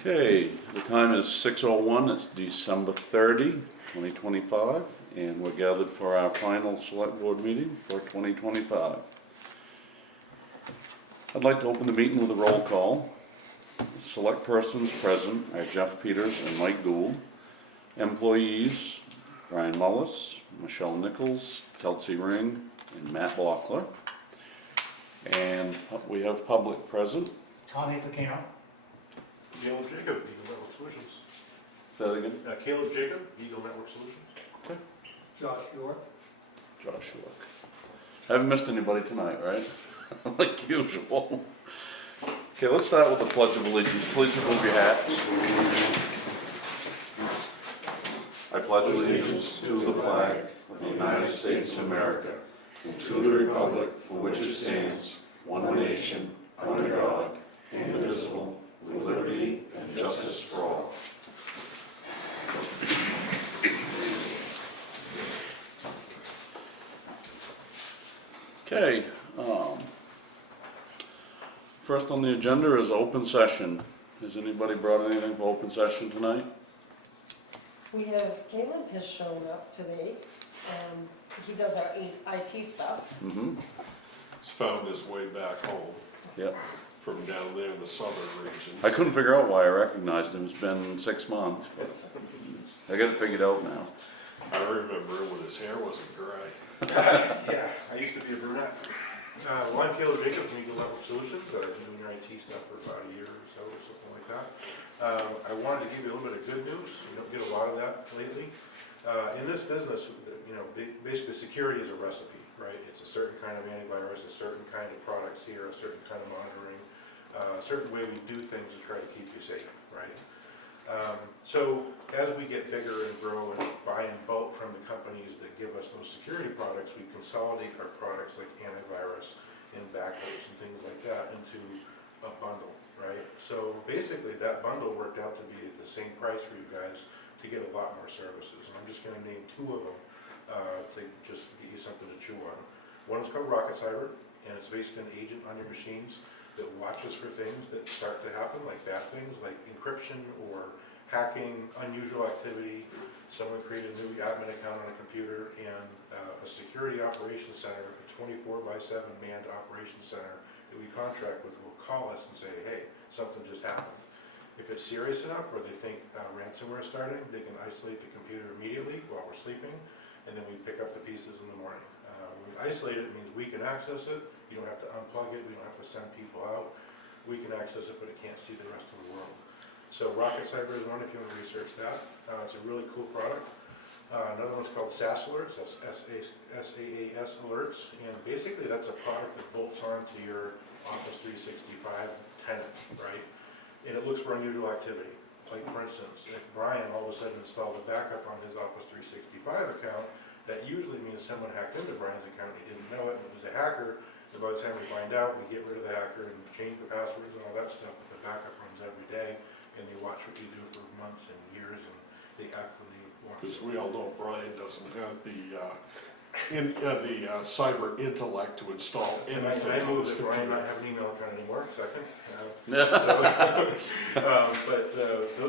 Okay, the time is 6:01, it's December 30, 2025, and we're gathered for our final select board meeting for 2025. I'd like to open the meeting with a roll call. The select persons present are Jeff Peters and Mike Gould. Employees, Brian Mullis, Michelle Nichols, Kelsey Ring, and Matt Blockler. And we have public present. Tommy Ficano. Caleb Jacob, Eagle Network Solutions. Say that again? Caleb Jacob, Eagle Network Solutions. Josh York. Josh York. Haven't missed anybody tonight, right? Like usual. Okay, let's start with the Pledge of Allegiance. Please remove your hats. I pledge allegiance to the flag of the United States of America and to the republic for which it stands, one nation, under God, indivisible, with liberty and justice for all. Okay, first on the agenda is open session. Has anybody brought anything for open session tonight? We have, Caleb has shown up today, he does our IT stuff. Mm-hmm. He's found his way back home Yep. from down there in the southern regions. I couldn't figure out why I recognized him. It's been 6 months. I got it figured out now. I remember when his hair wasn't gray. Yeah, I used to be a brunette. Well, I'm Caleb Jacob from Eagle Network Solutions. I've been doing your IT stuff for about a year or so, or something like that. I wanted to give you a little bit of good news. You don't get a lot of that lately. In this business, you know, basically security is a recipe, right? It's a certain kind of antivirus, a certain kind of products here, a certain kind of monitoring, a certain way we do things to try to keep you safe, right? So as we get bigger and grow and buy in bulk from the companies that give us those security products, we consolidate our products like antivirus and backups and things like that into a bundle, right? So basically that bundle worked out to be the same price for you guys to get a lot more services. And I'm just gonna name two of them to just get you something to chew on. One is called Rocket Cyber, and it's basically an agent on your machines that watches for things that start to happen, like bad things, like encryption or hacking, unusual activity. Someone created a new admin account on a computer, and a security operations center, a 24/7 manned operations center that we contract with will call us and say, hey, something just happened. If it's serious enough where they think ransomware is starting, they can isolate the computer immediately while we're sleeping, and then we pick up the pieces in the morning. When we isolate it, it means we can access it. You don't have to unplug it. We don't have to send people out. We can access it, but it can't see the rest of the world. So Rocket Cyber is one if you want to research that. It's a really cool product. Another one's called SaaS Alerts, that's SaaS Alerts, and basically that's a product that bolts onto your Office 365 tenant, right? And it looks for unusual activity. Like for instance, if Brian all of a sudden installed a backup on his Office 365 account, that usually means someone hacked into Brian's account, he didn't know it, and it was a hacker. And by the time we find out, we get rid of the hacker and change the passwords and all that stuff, but the backup runs every day, and they watch what you do for months and years, and they actively want to. Because we all know Brian doesn't have the cyber intellect to install And anything I on move his that Brian not computer. have an email account anymore, second.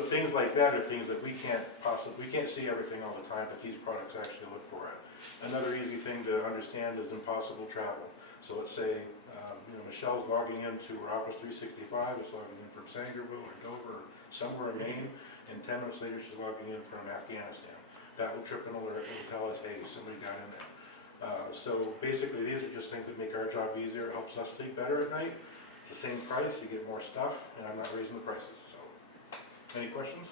Things like that are things that we can't see everything all the time, but these products actually look for it. Another easy thing to understand is impossible travel. So let's say, Michelle's logging into her Office 365, is logging in from Sangerville or Dover or somewhere in Maine, and 10 minutes later she's logging in from Afghanistan. That will trip an alert and tell us, hey, somebody got in there. So basically these are just things that make our job easier, it helps us sleep better at night. It's the same price, you get more stuff, and I'm not raising the prices, so. Any questions?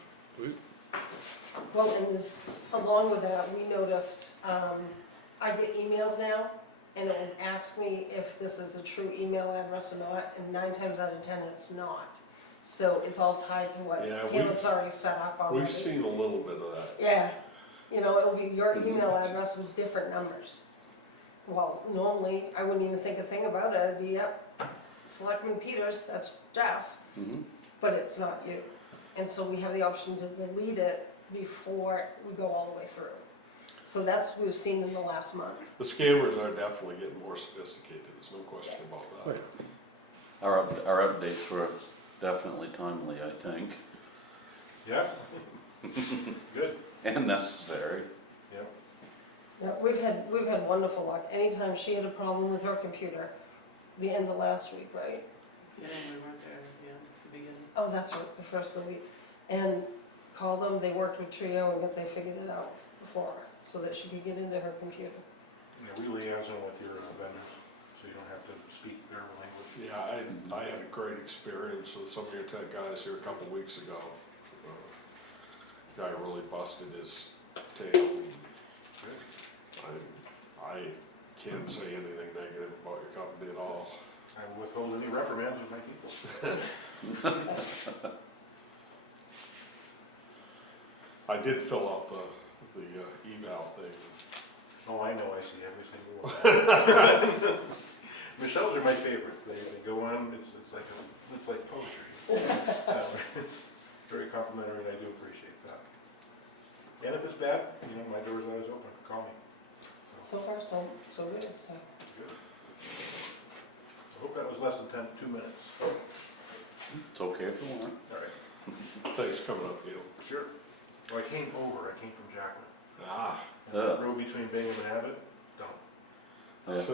Well, and this, along with that, we noticed, I get emails now, and it will ask me if this is a true email address or not, and 9 times out of 10 it's not. So it's all tied to what Yeah, Caleb's already set up already. We've seen a little bit of that. Yeah, it'll be your email address with different numbers. Well, normally, I wouldn't even think a thing about it, it'd be, yep, Selectman Peters, that's Jeff, Mhm. but it's not you. And so we have the option to delete it before we go all the way through. So that's what we've seen in the last month. The scammers are definitely getting more sophisticated, there's no question about that. Our updates were definitely timely, I think. Yeah? Good, And necessary. yeah. Yeah, we've had wonderful luck. Anytime she had a problem with her computer, the end of last week, right? Yeah, we weren't there, yeah, the beginning. Oh, that's right, the first of the week. And called them, they worked with Trio and they figured it out for her, so that she could get into her computer. Yeah, we liaison with your vendors, so you don't have to speak their language. Yeah, I had a great experience with some of your tech guys here a couple weeks ago. Guy really busted his tail. Good. I can't say anything negative about your company at all. I will withhold any reprimands with my people. I did fill out the eval thing. Oh, I know, I see every single one. Michelle's are my favorite. They go on, it's like poetry. It's very complimentary and I do appreciate that. And if it's bad, my door's always open, call me. So far, so good, so. Good. I hope that was less than 2 minutes. It's okay if you want. All right. Thanks for coming up, Neil. Sure. Well, I came from Jackman. Ah, And the road between Bingham and Abbott, done. Yeah, so,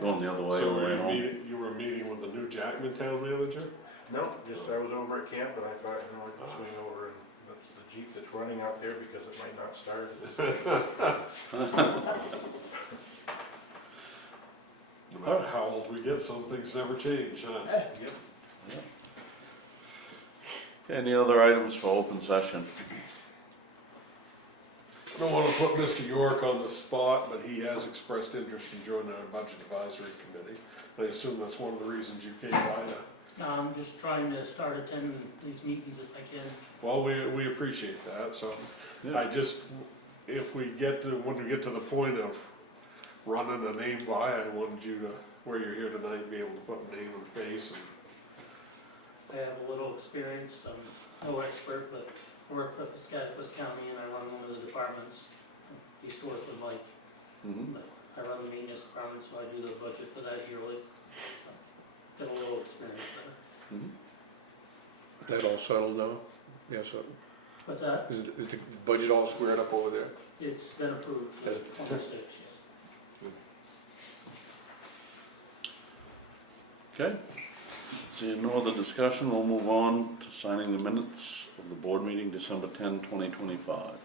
going the other way, so all the way home. you were meeting with the new Jackman town manager? No, just I was over at camp and I thought, I'd swing over and that's the Jeep that's running out there because it might not start. No matter how old we get, some things never change, huh? Yep. Okay, any other items for open session? I don't want to put Mr. York on the spot, but he has expressed interest in joining our budget advisory committee. I assume that's one of the reasons you came by to. No, I'm just trying to start attending these meetings if I can. Well, we appreciate that, so Yeah. I just, if we get to, when we get to the point of running a name by, I wanted you to, where you're here tonight, be able to put a name and face and. I have a little experience, I'm no expert, but I work with Piscataquis County and I run one of the departments. I used to work with Mike, Mhm. but I run the maintenance department, so I do the budget for that yearly. Got a little experience there. Mhm. That all settled now? Yes, What's that? is the budget all squared up over there? It's been approved for Has it? 26, yes. Okay, seeing no other discussion, we'll move on to signing the minutes of the board meeting December 10, 2025.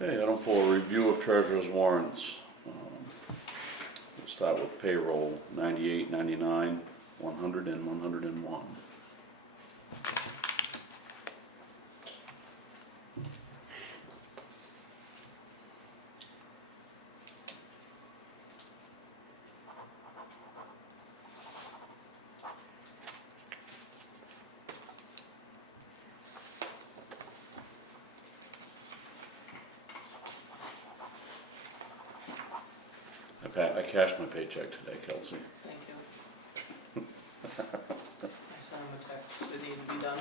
Okay, item 4, review of treasurer's warrants. We'll start with payroll, 98, 99, 100, and 101. I cashed my paycheck today, Kelsey. Thank you. I sent him a text, it needed to be done.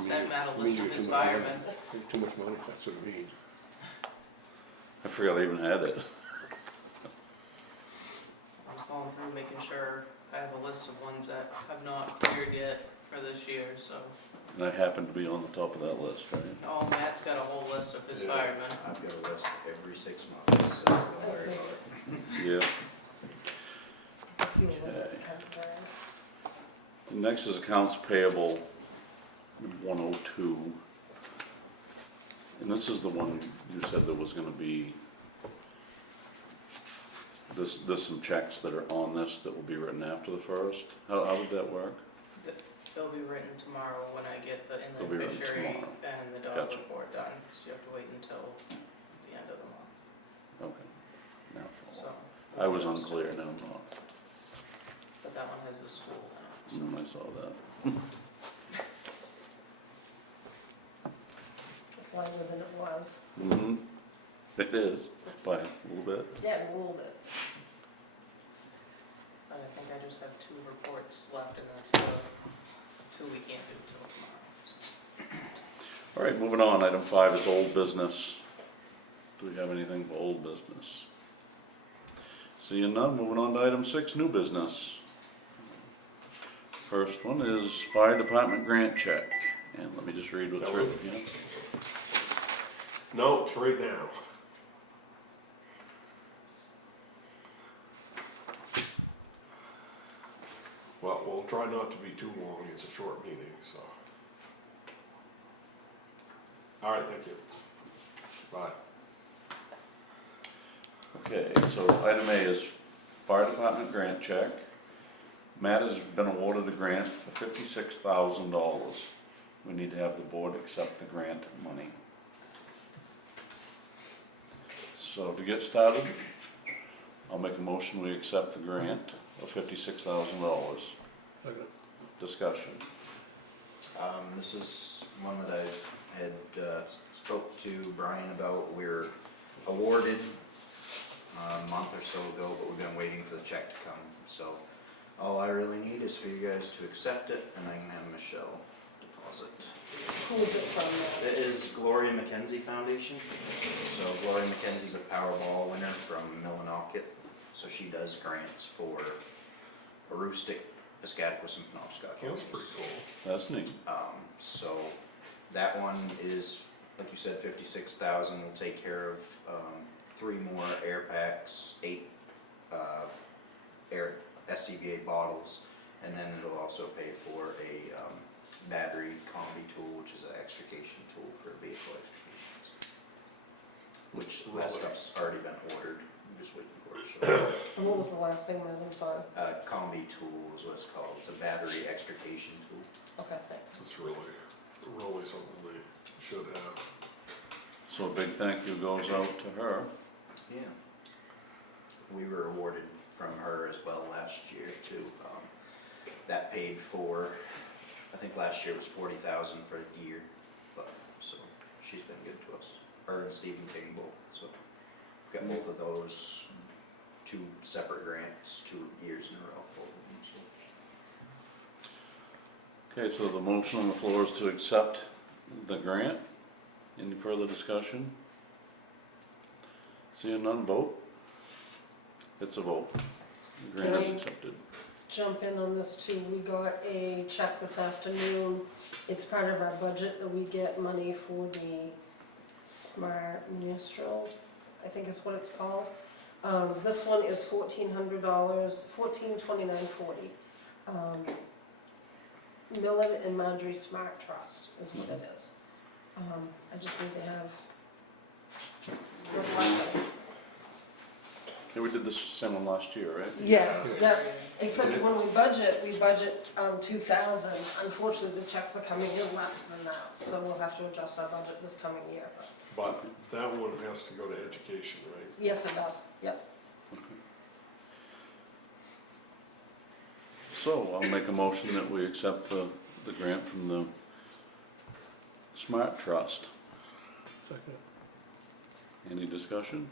Sent Matt a list of his firemen. Too much money, that's what it means. I forgot I even had it. I was going through making sure I have a list of ones that have not cleared yet for this year, so. And I happened to be on the top of that list, right? Oh, Matt's got a whole list of his Yeah. firemen. I've got a list every 6 months, so don't I worry see. about it. Yeah. There's a few of them Okay. that have burned. Next is accounts payable, 102. And this is the one you said there was gonna be, there's some checks that are on this that will be written after the first. How would that work? They'll be written tomorrow when I get the They'll be inland written fishery tomorrow. and the dog Gotcha. report done, so you have to wait until of the month, Okay. Now for so. a while. I was unclear, now I'm not. But that one has the school in it, so. I saw that. It's longer than it was. Mm-hmm. It is, by a little bit. Yeah, a little bit. And I think I just have 2 reports left, and that's the 2 we can't do till tomorrow. All right, moving on, item 5 is old business. Do we have anything for old business? Seeing none, moving on to item 6, new business. First one is fire department grant check, and let me just read what's That written one? here. No, it's right now. Well, we'll try not to be too long, it's a short meeting, so. All right, thank you. Bye. Okay, so item A is fire department grant check. Matt has been awarded a grant for $56,000. We need to have the board accept the grant money. So to get started, I'll make a motion, we accept the grant of $56,000. Second. Discussion. This is one that I had, spoke to Brian about. We're awarded a month or so ago, but we've been waiting for the check to come. So all I really need is for you guys to accept it, and I can have Michelle deposit. Who is it from now? It is Gloria McKenzie Foundation. So Gloria McKenzie's a Powerball winner from Millinocket. So she does grants for Aroostook, Piscataquis, and Penobscot That's counties. pretty cool. That's neat. So that one is, like you said, 56,000 will take care of 3 more air packs, 8 air SCBA bottles, and then it'll also pay for a battery combi tool, which is an extrication tool for vehicle extrications. Which that stuff's already been ordered. I'm just waiting for it to show up. And what was the last thing, Madam? Sorry. Combi tool is what it's called. It's a battery extrication tool. Okay, thanks. It's really something they should have. So a big thank you goes out to her. Yeah. We were awarded from her as well last year too. That paid for, I think last year was 40,000 for a year, but, so, she's been good to us. Her and Stephen Kimball, so, we've got both of those, 2 separate grants, 2 years in a row, both of them, so. Okay, so the motion on the floor is to accept the grant. Any further discussion? Seeing none, vote. It's a vote. The grant is Can I- accepted. Jump in on this too. We got a check this afternoon. It's part of our budget that we get money for the Smart Minstrel, I think is what it's called. This one is $1,400, $1,429.40. Millen and Marjorie Smart Trust is what it is. I just need to have your blessing. Yeah, we did this same one last year, right? Yeah, except when we budget 2,000. Unfortunately, the checks are coming in less than that, so we'll have to adjust our budget this coming year. But that one has to go to education, right? Yes, it does, yep. So I'll make a motion that we accept the grant from the Smart Trust. Second. Any discussion?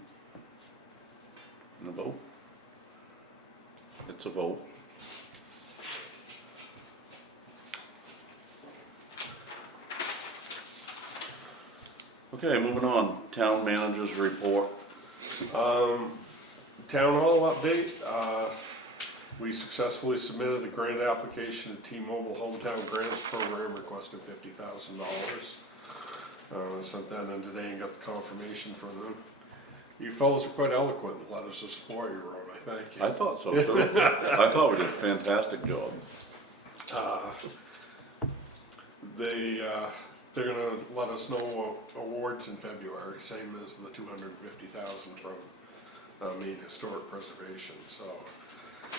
And a vote? It's a vote. Okay, moving on, town manager's report. Town hall update, we successfully submitted a grant application to T-Mobile Hometown Grants Program requesting $50,000. Sent that in today and got the confirmation from them. You fellows are quite eloquent and let us support your road, I thank you. I thought so too. I thought we did a fantastic job. They're gonna let us know awards in February, same as the $250,000 from Maine Historic Preservation, so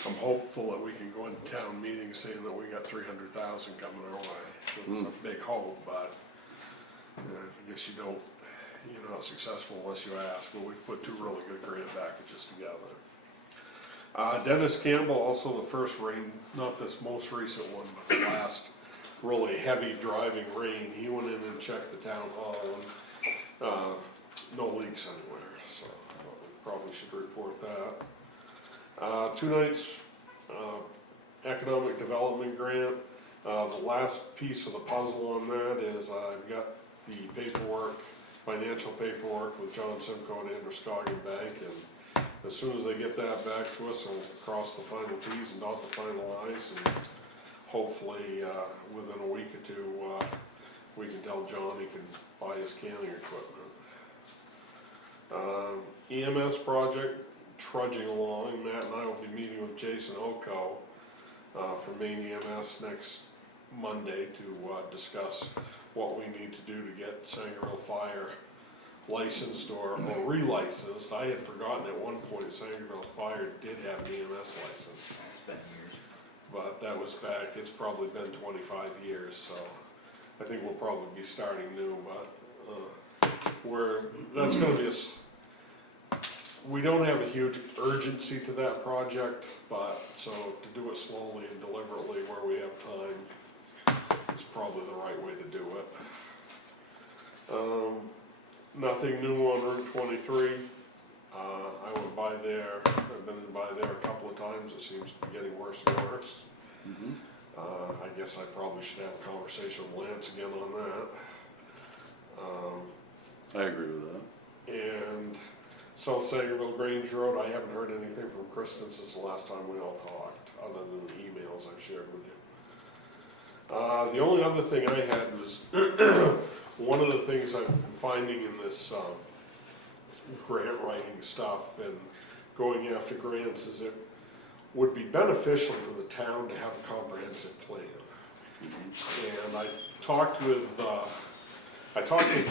I'm hopeful that we can go into town meeting saying that we got $300,000 coming our way. It's a big hope, but I guess you you're not successful unless you ask, but we put two really good grant packages together. Dennis Campbell, also the first rain, not this most recent one, but the last really heavy driving rain, he went in and checked the town hall and, no leaks anywhere, so we probably should report that. 2 nights, economic development grant. The last piece of the puzzle on that is I've got the paperwork, financial paperwork with John Simcoe and Androscoggin Bank, and as soon as they get that back to us, we'll cross the final Ts and dot the final Is, and hopefully, within a week or two, we can tell John he can buy his canning equipment. EMS project trudging along. Matt and I will be meeting with Jason Oko from Maine EMS next Monday to discuss what we need to do to get Sangerville Fire licensed or relicensed. I had forgotten at one point Sangerville Fire did have an EMS license, It's been years. but that was back, it's probably been 25 years, so I think we'll probably be starting new, but that's gonna be we don't have a huge urgency to that project, but so to do it slowly and deliberately where we have time is probably the right way to do it. Nothing new on Route 23. I went by there, I've been by there a couple of times, it seems to be getting worse and worse. Mhm. I guess I probably should have a conversation with Lance again on that. I agree with that. And South Sangerville Grange Road, I haven't heard anything from Kristen since the last time we all talked, other than the emails I've shared with you. The only other thing I had was, one of the things I've been finding in this grant writing stuff and going after grants is it would be beneficial to the town to have a comprehensive plan. And I talked with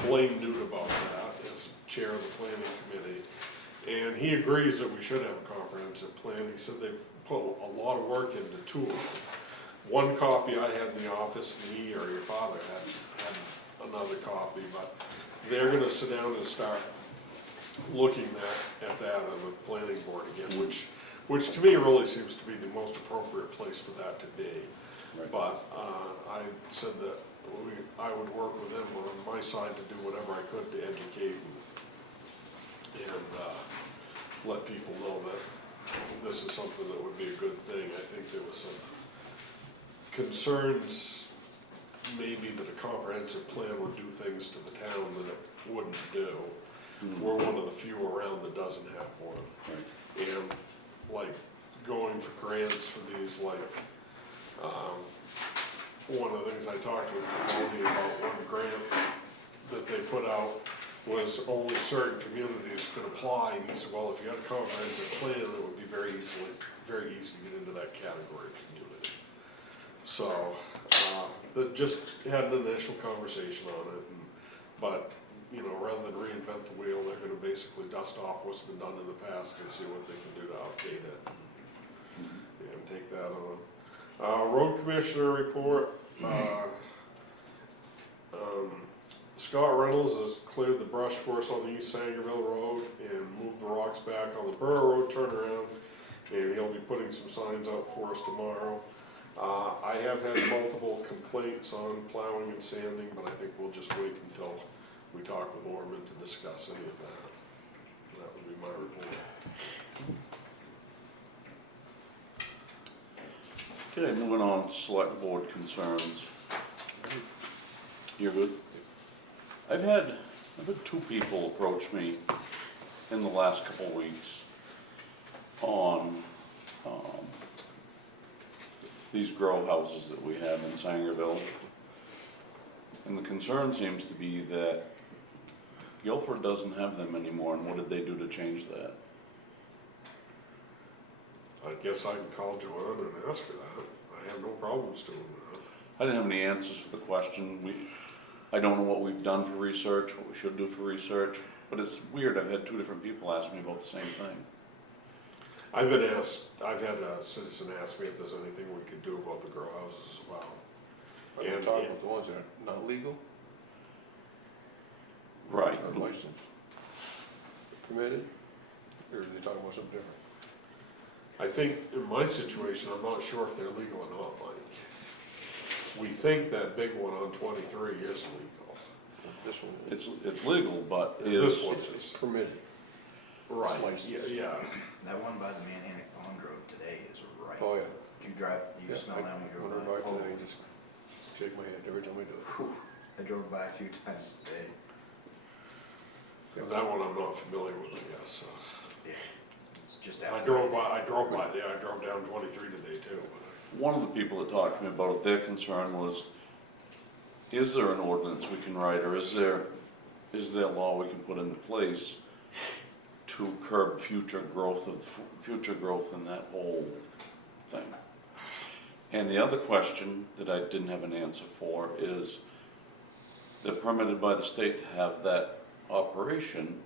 Blaine Newt about that as chair of the planning committee, and he agrees that we should have a comprehensive plan. He said they've put a lot of work into 2 of them. One copy I had in the office, and he or your father had another copy, but they're gonna sit down and start looking at that on the planning board again, which to me really seems to be the most appropriate place for that to be. Right. But I said that I would work with them on my side to do whatever I could to educate and let people know that this is something that would be a good thing. I think there was some concerns maybe that a comprehensive plan would do things to the town that it wouldn't do. We're one of the few around that doesn't have one. Right. And like going for grants for these, like, one of the things I talked with Tony about, one grant that they put out was only certain communities could apply, and he said, well, if you had a comprehensive plan, it would be very easy to get into that category of community. So, that just had an initial conversation on it, but, you know, rather than reinvent the wheel, they're gonna basically dust off what's been done in the past and see what they can do to update it and take that on. Road Commissioner report, Scott Reynolds has cleared the brush for us on the East Sangerville Road and moved the rocks back on the Borough Road turnaround, and he'll be putting some signs out for us tomorrow. I have had multiple complaints on plowing and sanding, but I think we'll just wait until we talk with Orman to discuss any of that. That would be my report. Okay, moving on, select board concerns. You're good? I've had 2 people approach me in the last couple of weeks on, these grow houses that we have in Sangerville. And the concern seems to be that Guilford doesn't have them anymore, and what did they do to change that? I guess I can call Joanna and ask her that. I have no problems doing that. I didn't have any answers for the question. I don't know what we've done for research, what we should do for research, but it's weird, I've had 2 different people ask me about the same thing. I've had a citizen ask me if there's anything we could do about the grow houses as well. Are you talking about the ones that are not legal? Right. unlicensed. Permitted? Or are they talking about something different? I think in my situation, I'm not sure if they're legal or not, Mike. We think that big one on 23 is legal. This one, It's legal, but And is, this one it's is, permitted. right, licensed. yeah. That one by the Manhattan Pond Road today is right. Oh, yeah. You drive, you Yeah, smell I- that when you When go I by. drive today, I just shake my head every time I do it. Whew. I drove by a few times today. And that one I'm not familiar with, I guess. Yeah. It's just I out drove by there, I drove down 23 today too. one of the people that talked to me about it, their concern was, is there an ordinance we can write, or is there law we can put into place to curb future growth in that whole thing? And the other question that I didn't have an answer for is, they're permitted by the state to have that operation,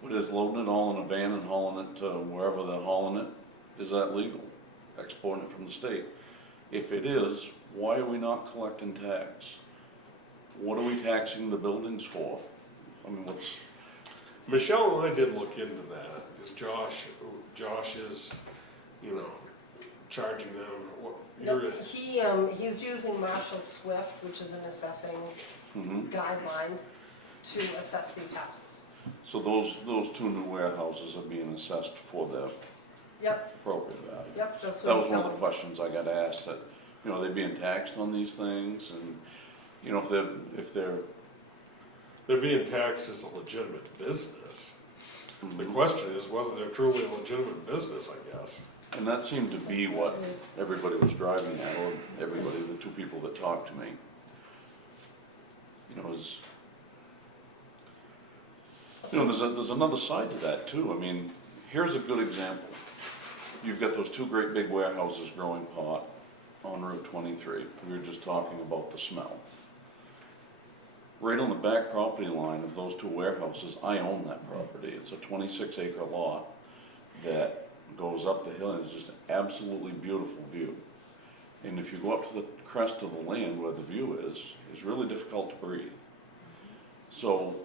but is loading it all in a van and hauling it to wherever they're hauling it, is that legal? Exporting it from the state? If it is, why are we not collecting tax? What are we taxing the buildings for? I mean, what's, Michelle and I did look into that, because Josh is, you know, charging them, what, you're, Yep, he's using Marshall Swift, which is an assessing mhm. guideline to assess these houses. So those two new warehouses are being assessed for their Yep, appropriate value? yep, that's That what was he's one of the telling me. questions I got asked, that, you know, they're being taxed on these things, and, you know, if they're. they're being taxed as a legitimate business. The Mhm. question is whether they're truly a legitimate business, I guess. And that seemed to be what everybody was driving at, or everybody, the two people that talked to me. You know, there's another side to that too. I mean, here's a good example. You've got those two great big warehouses growing pot on Route 23. We were just talking about the smell. Right on the back property line of those two warehouses, I own that property. It's a 26-acre lot that goes up the hill, and it's just an absolutely beautiful view. And if you go up to the crest of the land where the view is, it's really difficult to breathe. So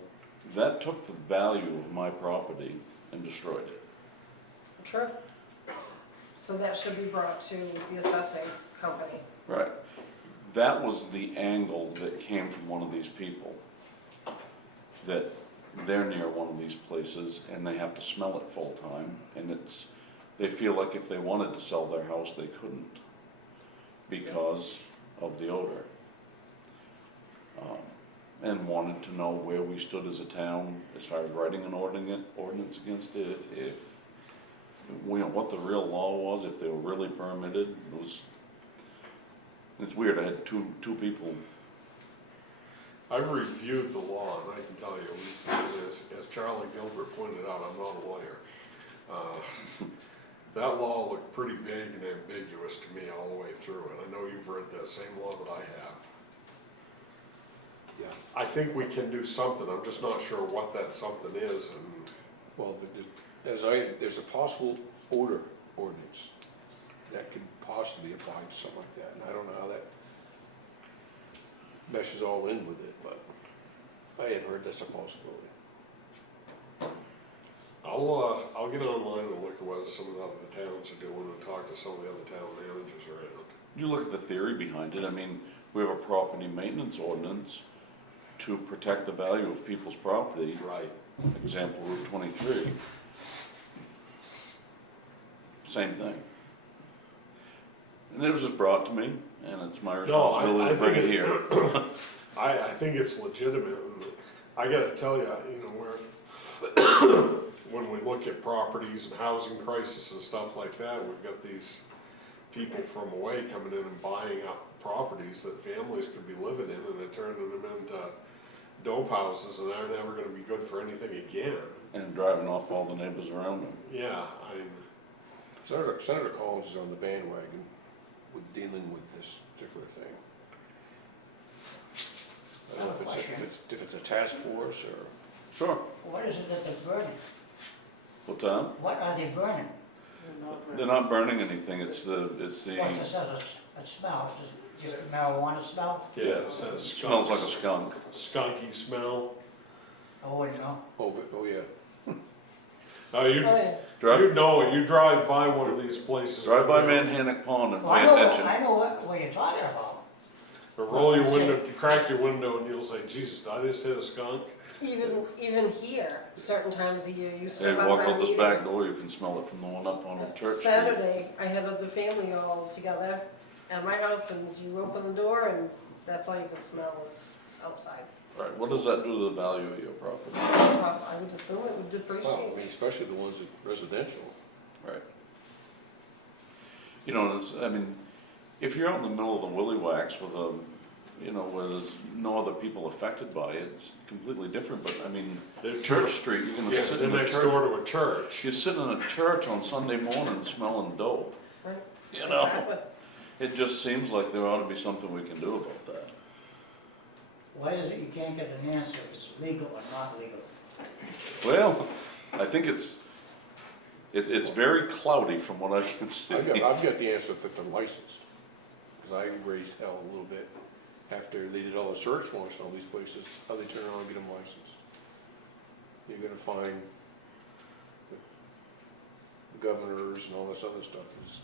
that took the value of my property and destroyed it. True. So that should be brought to the assessing company. Right. That was the angle that came from one of these people, that they're near one of these places and they have to smell it full time, and they feel like if they wanted to sell their house, they couldn't because of the odor. And wanted to know where we stood as a town as far as writing an ordinance against it, if, you know, what the real law was, if they were really permitted. It's weird, I had two people. I've reviewed the law, and I can tell you, as Charlie Gilbert pointed out, I'm not a lawyer. That law looked pretty vague and ambiguous to me all the way through, and I know you've read that same law that I have. Yeah. I think we can do something, I'm just not sure what that something is, and Well, there's a possible odor ordinance that could possibly apply to something like that, and I don't know how that meshes all in with it, but I had heard that's a possibility. I'll get online and look at what some of the other towns are doing and talk to some of the other town managers around. You look at the theory behind it, I mean, we have a property maintenance ordinance to protect the value of people's property. Right. Example, Route 23. Same thing. And it was just brought to me, and it's my responsibility to bring it here. I think it's legitimate, and I gotta tell you, you know, when we look at properties and housing crisis and stuff like that, we've got these people from away coming in and buying up properties that families could be living in, and they're turning them into dope houses, and they're never gonna be good for anything again. And driving off all the neighbors around them. Yeah, Senator Collins is on the bandwagon with dealing with this particular thing. I don't know if it's a task force or. Sure. What is it that they're burning? What's that? What are they burning? They're not burning anything, it's the, What just has a smell? Is it just a marijuana smell? yeah, it says smells like a skunk. skunky smell. I wouldn't know. Oh, yeah. Oh, you, Oh, yeah. you know it, you drive by one of these places. Drive by Manhannock Pond and Well, pay attention. I know what you're talking about. Or roll your window, crack your window and you'll say, Jesus, did I just hit a skunk? Even here, certain times of year, you Hey, step out walk my out this meeting. back door, you can smell it from the one up on Church Street. Saturday, I had the family all together at my house, and you open the door, and that's all you can smell is outside. Right, what does that do to the value of your property? I would assume it would Well, I depreciate. mean, especially the ones that residential. Right. You know, it's, I mean, if you're out in the middle of the willy wax with a, you know, where there's no other people affected by it, it's completely different, but I mean, Church Street, you're gonna Yeah, sit they're in a next church. door to a church. You're sitting in a church on Sunday morning smelling dope, Right? you know? Exactly. It just seems like there ought to be something we can do about that. Why is it you can't get an answer if it's legal or not legal? Well, I think it's very cloudy from what I can see. I've got the answer that they're licensed, because I raised hell a little bit after they did all the search warrants on all these places, how they turn around and get them licensed. You're gonna find the governors and all this other stuff is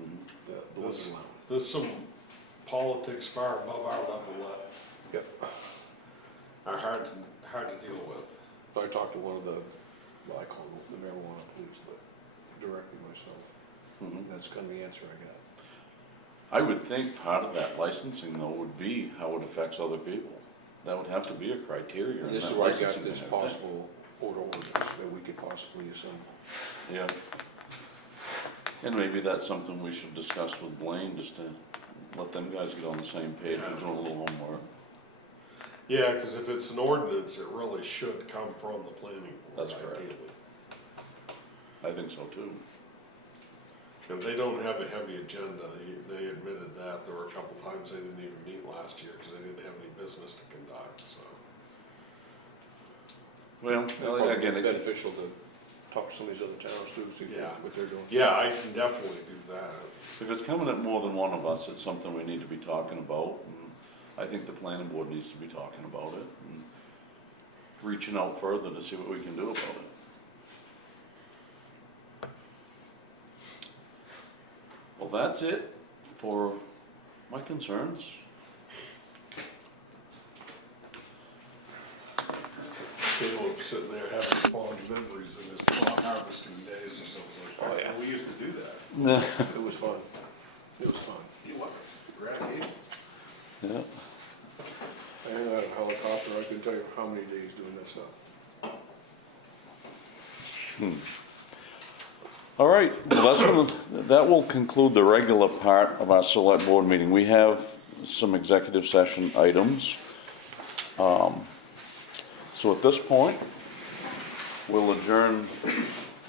Mhm. the ones allowed. There's some politics far above our level that Yep. are hard to deal with. I talked to one of the, well, I call them the marijuana police, but directly myself. Mhm. That's kind of the answer I got. I would think part of that licensing though would be how it affects other people. That would have to be a criteria in And this that is where I got licensing this and everything. possible order ordinance that we could possibly assemble. Yeah. And maybe that's something we should discuss with Blaine, just to let them guys get on the same page and do a little homework. Yeah, because if it's an ordinance, it really should come from the planning board. That's correct. ideally. I think so too. And they don't have a heavy agenda. They admitted that. There were a couple times they didn't even meet last year because they didn't have any business to conduct, so. Well, Probably again, beneficial to talk to some of these other towns too, see if they- Yeah. what they're doing. Yeah, I can definitely do that. if it's coming at more than one of us, it's something we need to be talking about. And I think the planning board needs to be talking about it and reaching out further to see what we can do about it. Well, that's it for my concerns. Caleb's sitting there having fond memories of his crop harvesting days or something like that. Oh, yeah. We used to do that. It was fun. It was fun. You want gratitude? Yeah. I had a helicopter, I can tell you how many days doing that stuff. All right, well, that will conclude the regular part of our select board meeting. We have some executive session items. So at this point, we'll adjourn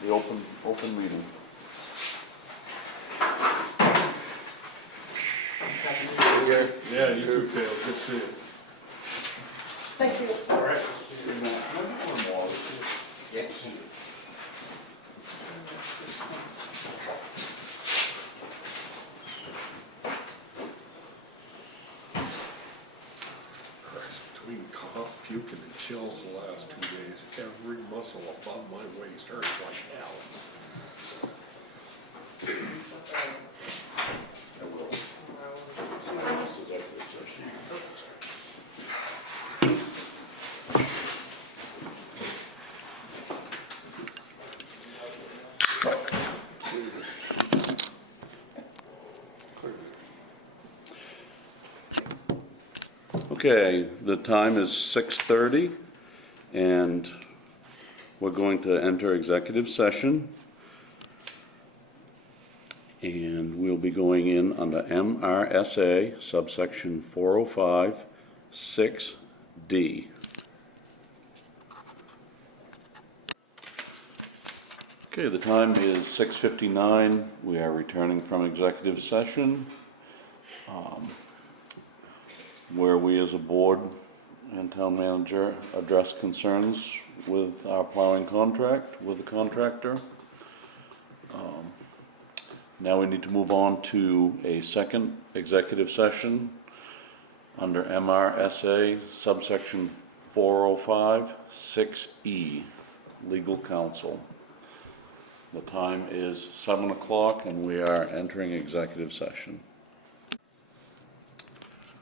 the open meeting. Yeah, you too, Caleb. Good to see you. Thank you. All right. Christ, between cough, puking, and chills the last 2 days, every muscle above my waist hurts like hell. Okay, the time is 6:30, and we're going to enter executive session. And we'll be going in under MRSA subsection 405, 6D. Okay, the time is 6:59. We are returning from executive session, where we as a board and town manager address concerns with our plowing contract with the contractor. Now we need to move on to a second executive session under MRSA subsection 405 6E, legal counsel. The time is 7 o'clock and we are entering executive session.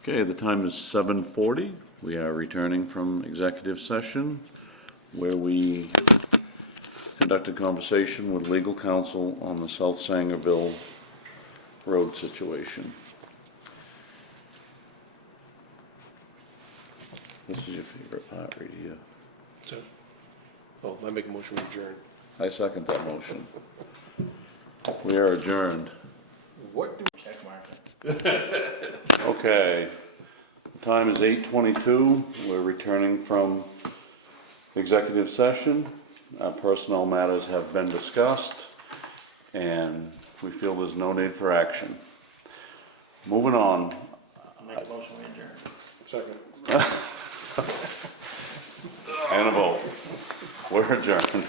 Okay, the time is 7:40. We are returning from executive session where we conducted conversation with legal counsel on the South Sangerville road situation. This is your favorite part right here. So, oh, I make a motion to adjourn. I second that motion. We are adjourned. What do? Check mark. Okay, the time is 8:22. We're returning from executive session. Our personnel matters have been discussed, and we feel there's no need for action. Moving on. I'll make a motion we adjourn. Second. And a vote. We're adjourned.